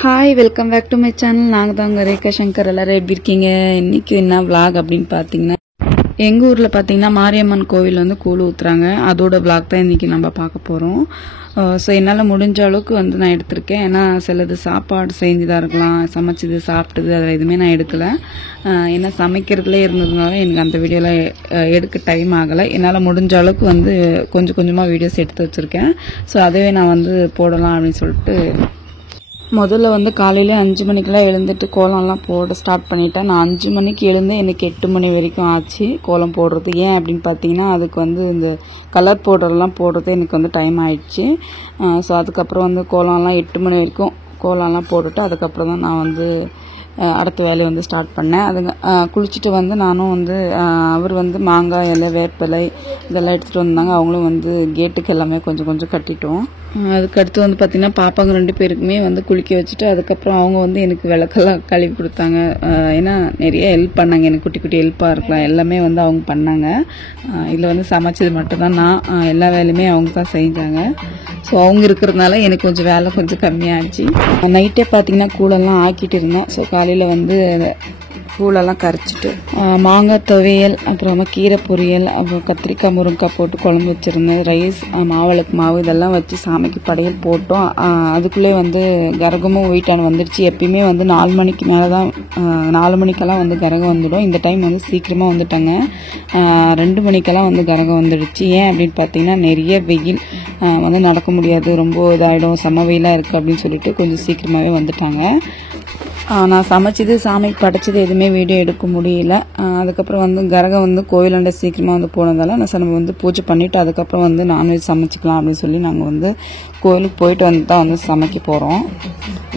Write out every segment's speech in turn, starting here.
Hi, welcome back to my channel. நாங்கள் தான் உங்கள் ரேகா சங்கர். எல்லாரும் எப்படி இருக்கீங்க? இன்றைக்கி என்ன விளாக் அப்படின்னு பார்த்தீங்கன்னா, எங்கள் ஊரில் பார்த்தீங்கன்னா மாரியம்மன் கோவில் வந்து கூழ் ஊற்றுறாங்க. அதோட விளாக் தான் இன்றைக்கி நம்ம பார்க்க போகிறோம். ஸோ என்னால் முடிஞ்ச அளவுக்கு வந்து நான் எடுத்திருக்கேன். ஏன்னா சிலது சாப்பாடு செஞ்சுதான் இருக்கலாம், சமைச்சது சாப்பிட்டது அதில் எதுவுமே நான் எடுக்கலை. ஏன்னா சமைக்கிறதுலே இருந்ததுனால எனக்கு அந்த வீடியோவில் எடுக்க டைம் ஆகலை. என்னால் முடிஞ்ச அளவுக்கு வந்து கொஞ்சம் கொஞ்சமாக வீடியோஸ் எடுத்து வச்சுருக்கேன். ஸோ அதுவே நான் வந்து போடலாம் அப்படின்னு சொல்லிட்டு முதல்ல வந்து காலையில் 5 மணிக்கெல்லாம் எழுந்துட்டு கோலம்லாம் போட ஸ்டார்ட் பண்ணிட்டேன். நான் 5 மணிக்கு எழுந்து எனக்கு 8 மணி வரைக்கும் ஆச்சு கோலம் போடுறது. ஏன் அப்படின்னு பார்த்தீங்கன்னா, அதுக்கு வந்து இந்த கலர் பவுடர்லாம் போடுறது எனக்கு வந்து டைம் ஆயிடுச்சு. ஸோ அதுக்கப்புறம் வந்து கோலம்லாம் 8 மணி வரைக்கும் கோலம்லாம் போட்டுட்டு அதுக்கப்புறம் தான் நான் வந்து அடுத்த வேலையை வந்து ஸ்டார்ட் பண்ணேன். அதுங்க குளிச்சுட்டு வந்து நானும் வந்து அவர் வந்து மாங்காய் இலை, வேப்பிலை இதெல்லாம் எடுத்துகிட்டு வந்தாங்க. அவங்களும் வந்து கேட்டுக்கு எல்லாமே கொஞ்சம் கொஞ்சம் கட்டிட்டோம். அதுக்கடுத்து வந்து பார்த்திங்கன்னா பாப்பாங்க 2 பேருக்குமே வந்து குளிக்க வச்சுட்டு அதுக்கப்புறம் அவங்க வந்து எனக்கு விளக்கெல்லாம் கழுவி கொடுத்தாங்க. ஏன்னா நிறைய ஹெல்ப் பண்ணாங்க, எனக்கு குட்டி குட்டி ஹெல்ப்பாக இருக்கலாம் எல்லாமே வந்து அவங்க பண்ணாங்க. இதில் வந்து சமைச்சது மட்டும்தான் நான், எல்லா வேலையுமே அவங்க தான் செஞ்சாங்க. ஸோ அவங்க இருக்கிறதுனால எனக்கு கொஞ்சம் வேலை கொஞ்சம் கம்மியாகிடுச்சு. நைட்டே பார்த்திங்கன்னா கூழெல்லாம் ஆக்கிட்டு இருந்தேன். ஸோ காலையில் வந்து கூழெல்லாம் கரைச்சிட்டு மாங்காய் துவையல், அப்புறமா கீரை பொரியல், அப்புறம் கத்திரிக்காய் முருங்கைக்காய் போட்டு குழம்பு வச்சுருந்தேன். ரைஸ், மாவிளக்கு மாவு இதெல்லாம் வச்சு சாமிக்கு படையல் போட்டோம். அதுக்குள்ளே வந்து கரகமும் வெயிட்டான வந்துடுச்சு. எப்பயுமே வந்து 4 மணிக்கு மேலே தான் 4 மணிக்கெல்லாம் வந்து கரகம் வந்துடும். இந்த டைம் வந்து சீக்கிரமாக வந்துட்டாங்க. 2 மணிக்கெல்லாம் வந்து கரகம் வந்துடுச்சு. ஏன் அப்படின்னு பார்த்தீங்கன்னா, நிறைய வெயில் வந்து நடக்க முடியாது, ரொம்ப இதாகிடும், செம வெயிலாக இருக்குது அப்படின்னு சொல்லிட்டு கொஞ்சம் சீக்கிரமாகவே வந்துட்டாங்க. நான் சமைச்சது சாமிக்கு படைச்சது எதுவுமே வீடியோ எடுக்க முடியல. அதுக்கப்புறம் வந்து கரகம் வந்து கோயிலாண்ட சீக்கிரமாக வந்து போனதால நான் நம்ம வந்து பூஜை பண்ணிவிட்டு அதுக்கப்புறம் வந்து நான்வெஜ் சமைச்சிக்கலாம் அப்படின்னு சொல்லி நாங்கள் வந்து கோயிலுக்கு போயிட்டு வந்து தான் வந்து சமைக்க போகிறோம்.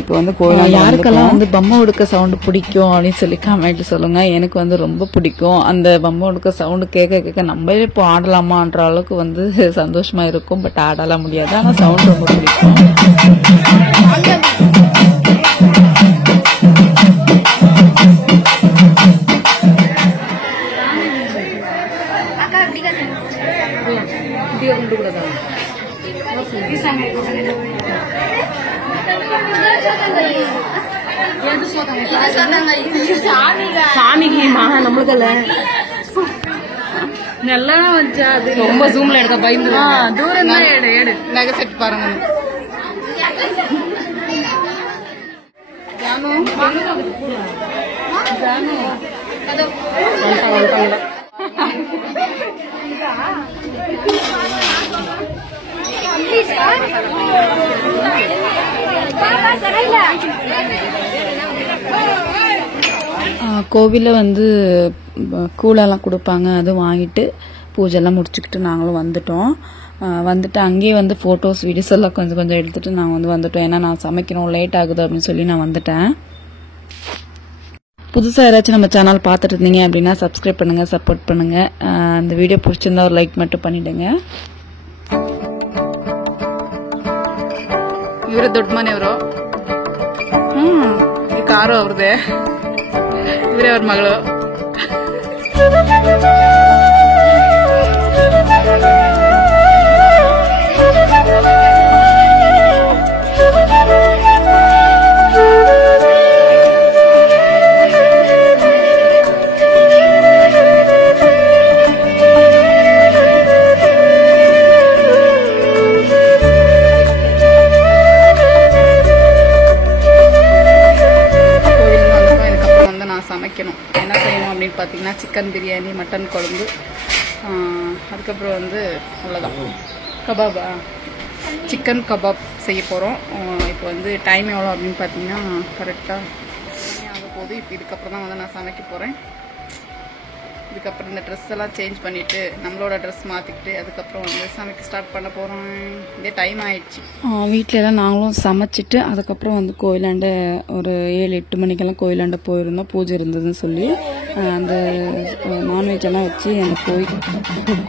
இப்போ வந்து கோயில் யாருக்கெல்லாம் வந்து பொம்மை உடுக்க சவுண்டு பிடிக்கும் அப்படின்னு சொல்லி கமெண்ட்ல சொல்லுங்கள். எனக்கு வந்து ரொம்ப பிடிக்கும். அந்த பொம்மை உடுக்க சவுண்டு கேட்க கேட்க நம்மளே இப்போ ஆடலாமான்ற அளவுக்கு வந்து சந்தோஷமாக இருக்கும். பட் ஆடலாம் முடியாது, ஆனால் சவுண்டு ரொம்ப பிடிக்கும். சாமிக்குமா நம்மளுக்கல்ல நல்லா வச்சா அது ரொம்ப ஜூம்ல எடுக்க பயந்து தூரம் தான் எடு நகை செட் பாருங்க. கோவிலில் வந்து கூழெல்லாம் கொடுப்பாங்க, அது வாங்கிட்டு பூஜைலாம் முடிச்சுக்கிட்டு நாங்களும் வந்துட்டோம். வந்துட்டு அங்கேயே வந்து ஃபோட்டோஸ் வீடியோஸ் எல்லாம் கொஞ்சம் கொஞ்சம் எடுத்துகிட்டு நாங்கள் வந்து வந்துட்டோம். ஏன்னா நான் சமைக்கணும், லேட் ஆகுது அப்படின்னு சொல்லி நான் வந்துட்டேன். புதுசாக யாராச்சும் நம்ம சேனல் பார்த்துட்டு இருந்தீங்க அப்படின்னா சப்ஸ்கிரைப் பண்ணுங்கள், சப்போர்ட் பண்ணுங்கள். அந்த வீடியோ பிடிச்சிருந்தா ஒரு லைக் மட்டும் பண்ணிவிடுங்க. ಇವರ ದೊಡ್ಡ ಮನೆಯವರು, ಈ ಕಾರು ಅವ್ರದೇ, ಇವರೇ ಅವ್ರ ಮಗಳು. என்ன செய்யணும் அப்படின்னு பார்த்தீங்கன்னா, சிக்கன் பிரியாணி, மட்டன் குழம்பு, அதுக்கப்புறம் வந்து அவ்வளோதான். கபாபா, சிக்கன் கபாப் செய்ய போகிறோம். இப்போ வந்து டைம் எவ்வளோ அப்படின்னு பார்த்தீங்கன்னா கரெக்டாக ஆக போகுது. இப்போ இதுக்கப்புறம் தான் வந்து நான் சமைக்க போகிறேன். இதுக்கப்புறம் இந்த ட்ரெஸ் எல்லாம் சேஞ்ச் பண்ணிவிட்டு நம்மளோட ட்ரெஸ் மாற்றிக்கிட்டு அதுக்கப்புறம் வந்து சமைக்க ஸ்டார்ட் பண்ண போகிறோம். இதே டைம் ஆயிடுச்சு. வீட்டிலலாம் நாங்களும் சமைச்சிட்டு அதுக்கப்புறம் வந்து கோயிலாண்ட ஒரு 7-8 மணிக்கெல்லாம் கோயிலாண்ட போயிருந்தோம். பூஜை இருந்ததுன்னு சொல்லி அந்த நான்வெஜ் எல்லாம் வச்சு அந்த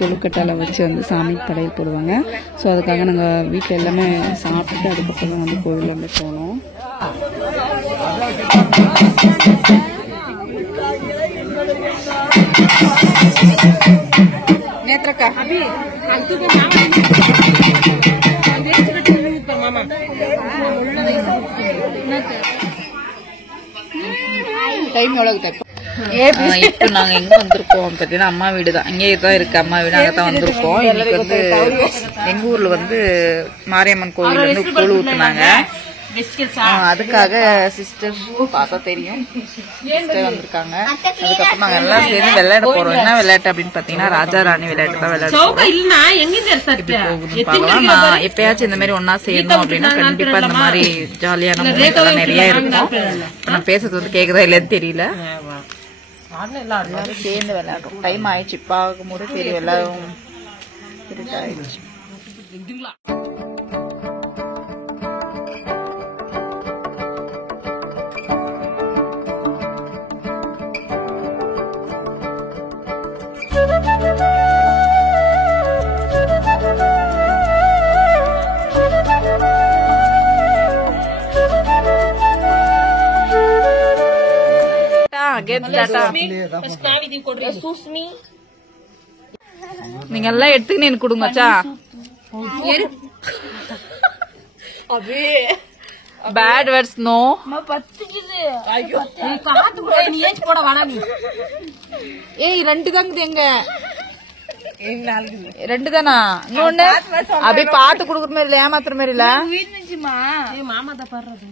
கொழுக்கட்டையில் வச்சு வந்து சாமிக்கு படையல் போடுவாங்க. ஸோ அதுக்காக நாங்கள் வீட்டில் எல்லாமே சாப்பிட்டுட்டு அதுக்கப்புறம் வந்து கோயிலாண்ட போனோம். நேத்ரக்கா டைம் எவ்வளவு இப்போ நாங்க எங்க வந்திருக்கோம் பாத்தீங்கன்னா அம்மா வீடு தான். இங்கே தான் இருக்கு அம்மா வீடு. அங்கதான் வந்திருக்கோம். இன்னைக்கு வந்து எங்க ஊர்ல வந்து மாரியம்மன் கோவில் வந்து கூழ் ஊத்துனாங்க. அதுக்காக சிஸ்டர் பார்த்தா தெரியும் சிஸ்டர் வந்திருக்காங்க. அதுக்கப்புறம் நாங்க எல்லாம் சேர்ந்து விளையாட போறோம். என்ன விளையாட்டு அப்படின்னு பாத்தீங்கன்னா ராஜா ராணி விளையாட்டு தான் விளையாட போறோம். நான் எப்பயாச்சும் இந்த மாதிரி ஒன்னா சேரணும் அப்படின்னா கண்டிப்பா இந்த மாதிரி ஜாலியான மூமெண்ட் நிறைய இருக்கும். இப்ப நான் பேசுறது வந்து கேக்குதா இல்லன்னு தெரியல. எல்லாரும் சேர்ந்து விளையாடுறோம். டைம் ஆயிடுச்சு. பார்க்கும் போது தெரியும் எல்லாரும் ஆயிடுச்சு. நீங்க எல்லாம் எடுத்துக்கின்னு எனக்கு கொடுங்கச்சா. Bad words no. ஏய் 2 தாங்க எங்க 2 தானா? இன்னொன்னு அப்படியே பாத்து குடுக்குற மாதிரி இல்ல, ஏமாத்துற மாதிரி இல்ல. மாமா தான் பாடுறது.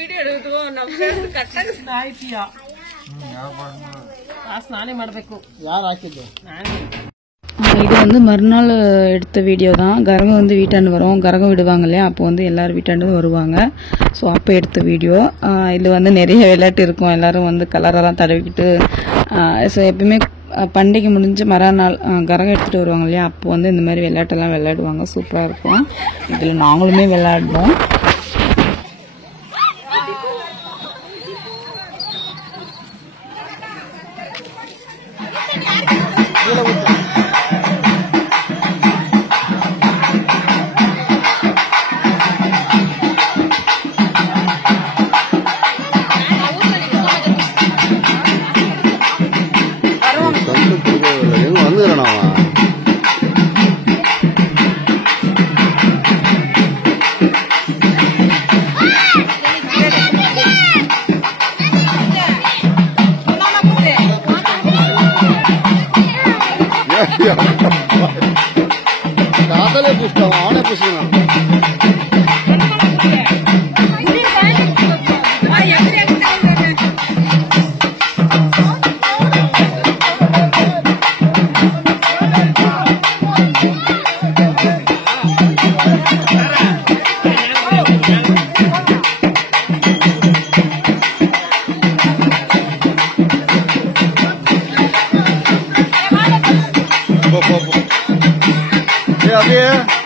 வீடிಯೋ எடுத்துಕೋ ನಮ್ಮ ಕಟ್ಟಾಗ ಸಾಯ್ತಿಯಾ ನಾನೇ ಮಾಡಬೇಕು. ಯಾರು ಹಾಕಿದ್ದು? இது வந்து மறுநாள் எடுத்த வீடியோ தான். கரகம் வந்து வீட்டாண்டு வரும். கரகம் விடுவாங்க இல்லையா, அப்போ வந்து எல்லாரும் வீட்டாண்டு வருவாங்க. ஸோ அப்போ எடுத்த வீடியோ. இது வந்து நிறைய விளையாட்டு இருக்கும். எல்லாரும் வந்து கலரெல்லாம் தடவிக்கிட்டு ஸோ எப்பயுமே பண்டிகை முடிஞ்சு மறுநாள் கரகம் எடுத்துகிட்டு வருவாங்க இல்லையா, அப்போ வந்து இந்த மாதிரி விளையாட்டெல்லாம் விளையாடுவாங்க. சூப்பராக இருக்கும். இதில் நாங்களுமே விளையாடுவோம். தாத்தாலே புஷ்டம் அவனே புஷ்டம் Yeah.